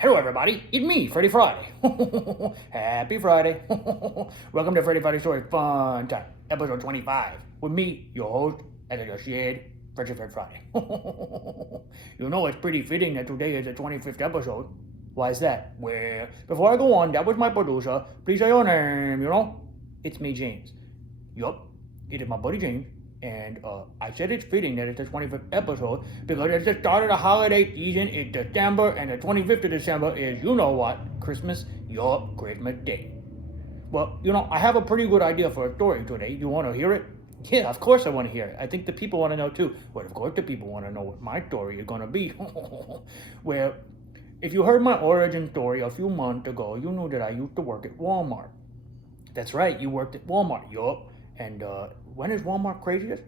Hello, everybody. It's me, Freddie Friday. Happy Friday. Welcome to Freddie Friday Story Funtime, episode 25. With me, your host, as I just said, Freddie Friday. You know, it's pretty fitting that today is the 25th episode. Why is that? Well, before I go on, that was my producer. Please say your name, It's me, James. Yup, it is my buddy James. And I said it's fitting that it's the 25th episode because it's the start of the holiday season. It's December, and the 25th of December is, you know what, Christmas, your Christmas Day. Well, I have a pretty good idea for a story today. You want to hear it? Yeah, of course I want to hear it. I think the people want to know too. But of course the people want to know what my story is going to be. Well, if you heard my origin story a few months ago, you knew that I used to work at Walmart. That's right, you worked at Walmart, yup. And when is Walmart craziest?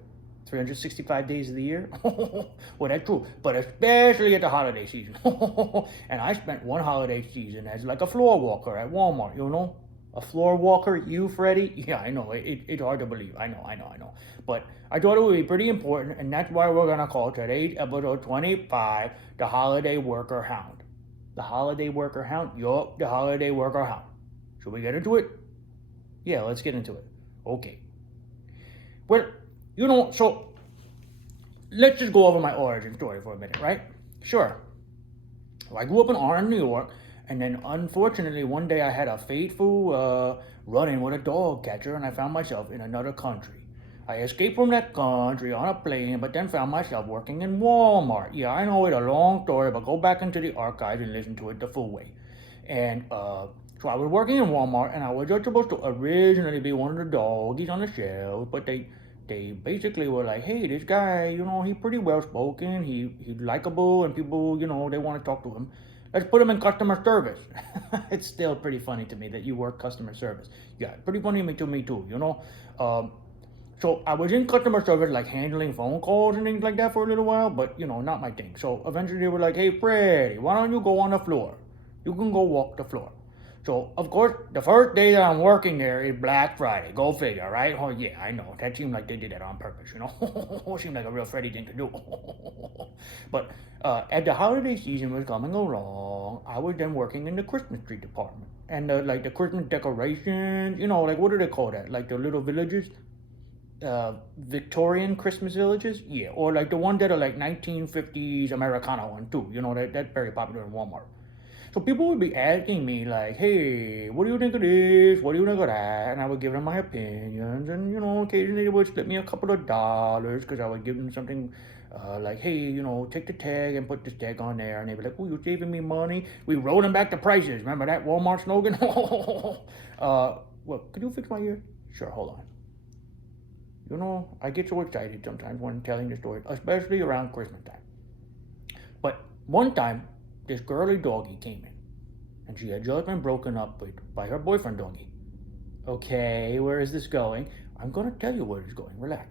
365 days of the year? Well, that's true, but especially at the holiday season. And I spent one holiday season as like a floor walker at Walmart, A floor walker, you, Freddie? Yeah, I know, it's hard to believe. I know. But I thought it would be pretty important, and that's why we're going to call today's episode 25, The Holiday Worker Hound. The Holiday Worker Hound? Yup, the Holiday Worker Hound. Should we get into it? Yeah, let's get into it. Okay. Well, so let's just go over my origin story for a minute, right? Sure. Well, I grew up in Orange, New York, and then unfortunately one day I had a fateful run-in with a dog catcher, and I found myself in another country. I escaped from that country on a plane, but then found myself working in Walmart. Yeah, I know it's a long story, but go back into the archives and listen to it the full way. And so I was working in Walmart, and I was just supposed to originally be one of the doggies on the shelf, but they basically were like, hey, this guy, he's pretty well-spoken, he's likable, and people, they want to talk to him. Let's put him in customer service. It's still pretty funny to me that you work customer service. Yeah, pretty funny to me too, So I was in customer service, like handling phone calls and things like that for a little while, but, not my thing. So eventually they were like, hey, Freddie, why don't you go on the floor? You can go walk the floor. So, of course, the first day that I'm working there is Black Friday. Go figure, right? Oh, yeah, I know. That seemed like they did that on purpose, Seemed like a real Freddie thing to do. But as the holiday season was coming along, I was then working in the Christmas tree department. And, the Christmas decorations, what do they call that? Like the little villages? Victorian Christmas villages? Yeah, or like the one that are like 1950s Americana one too. That's very popular in Walmart. So people would be asking me like, hey, what do you think of this? What do you think of that? And I would give them my opinions. And, occasionally they would slip me a couple of dollars because I would give them something like, hey, take the tag and put this tag on there. And they'd be like, oh, you're saving me money. We rolling back the prices. Remember that Walmart slogan? Well, could you fix my ear? Sure, hold on. I get so excited sometimes when telling the story, especially around Christmas time. But one time, this girly doggy came in, and she had just been broken up by her boyfriend doggy. Okay, where is this going? I'm going to tell you where it's going. Relax.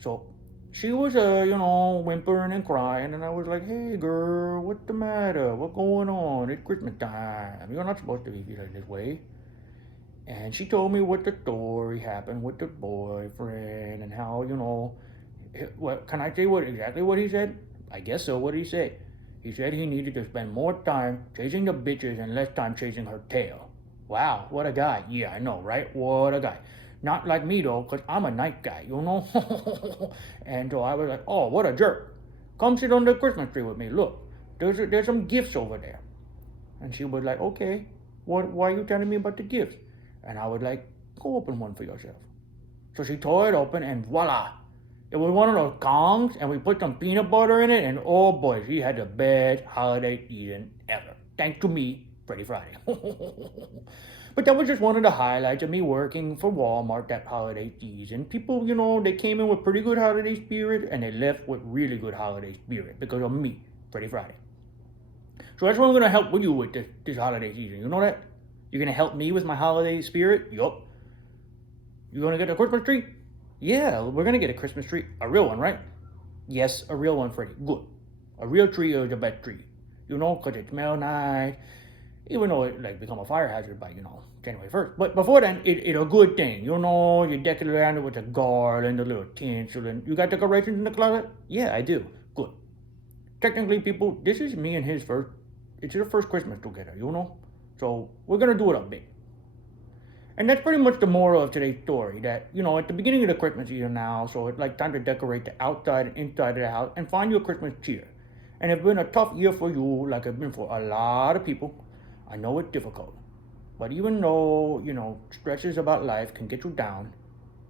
So she was, whimpering and crying, and I was like, hey, girl, what's the matter? What's going on? It's Christmas time. You're not supposed to be feeling this way. And she told me what the story happened with the boyfriend and how, what, can I say exactly what he said? I guess so. What did he say? He said he needed to spend more time chasing the bitches and less time chasing her tail. Wow, what a guy. Yeah, I know, right? What a guy. Not like me, though, because I'm a night guy, And so I was like, oh, what a jerk. Come sit on the Christmas tree with me. Look, there's some gifts over there. And she was like, okay, why are you telling me about the gifts? And I was like, go open one for yourself. So she tore it open, and voila. It was one of those Kongs, and we put some peanut butter in it, and oh boy, she had the best holiday season ever. Thanks to me, Freddie Friday. But that was just one of the highlights of me working for Walmart that holiday season. People, they came in with pretty good holiday spirit, and they left with really good holiday spirit because of me, Freddie Friday. So that's what I'm going to help you with this holiday season. You know that? You're going to help me with my holiday spirit? Yup. You going to get a Christmas tree? Yeah, we're going to get a Christmas tree. A real one, right? Yes, a real one, Freddie. Good. A real tree is the best tree. Because it smells nice. Even though it become a fire hazard by, January 1st. But before then, it's a good thing. You decorate around it with a garland, a little tinsel. And you got decorations in the closet? Yeah, I do. Good. Technically, people, this is me and his first it's their first Christmas together, you know? So we're gonna do it up big. And that's pretty much the moral of today's story, that, you know, at the beginning of the Christmas season now, so it's like time to decorate the outside and inside of the house and find your Christmas cheer. And it's been a tough year for you, like it's been for a lot of people. I know it's difficult. But even though, you know, stresses about life can get you down,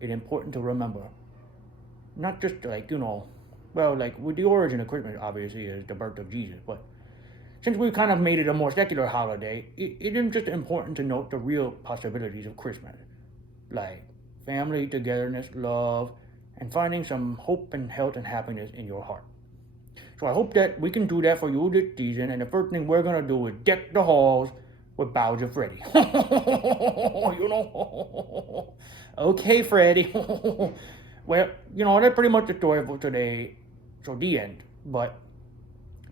it's important to remember, not just like, you know, well, like with the origin of Christmas, obviously, is the birth of Jesus, but since we kind of made it a more secular holiday, it is just important to note the real possibilities of Christmas, like family, togetherness, love, and finding some hope and health and happiness in your heart. So I hope that we can do that for you this season, and the first thing we're going to do is deck the halls with boughs of Freddie. You know? Okay, Freddie. Well, you know, that's pretty much the story for today. So the end. But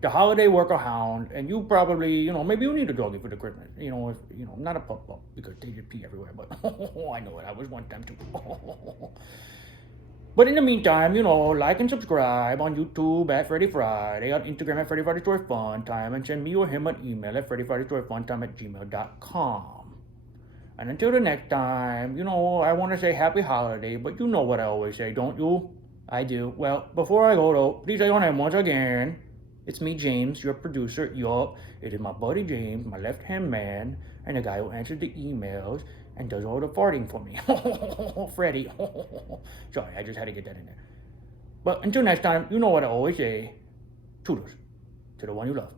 the holiday worker Hound, and you probably, you know, maybe you need a doggy for the Christmas. You know, if, you know, not a pup because they just pee everywhere, but I know it. I was one time too. But in the meantime, you know, like and subscribe on YouTube at Freddie Friday, on Instagram at Freddie Friday Story Funtime, and send me or him an email at FreddieFridayStoryFuntime@gmail.com. And until the next time, you know, I want to say happy holiday, but you know what I always say, don't you? I do. Well, before I go though, please say your name once again. It's me, James, your producer. Yup, it is my buddy James, my left-hand man, and the guy who answers the emails and does all the farting for me. Freddie. Sorry, I just had to get that in there. But until next time, you know what I always say. Toodles to the one you love.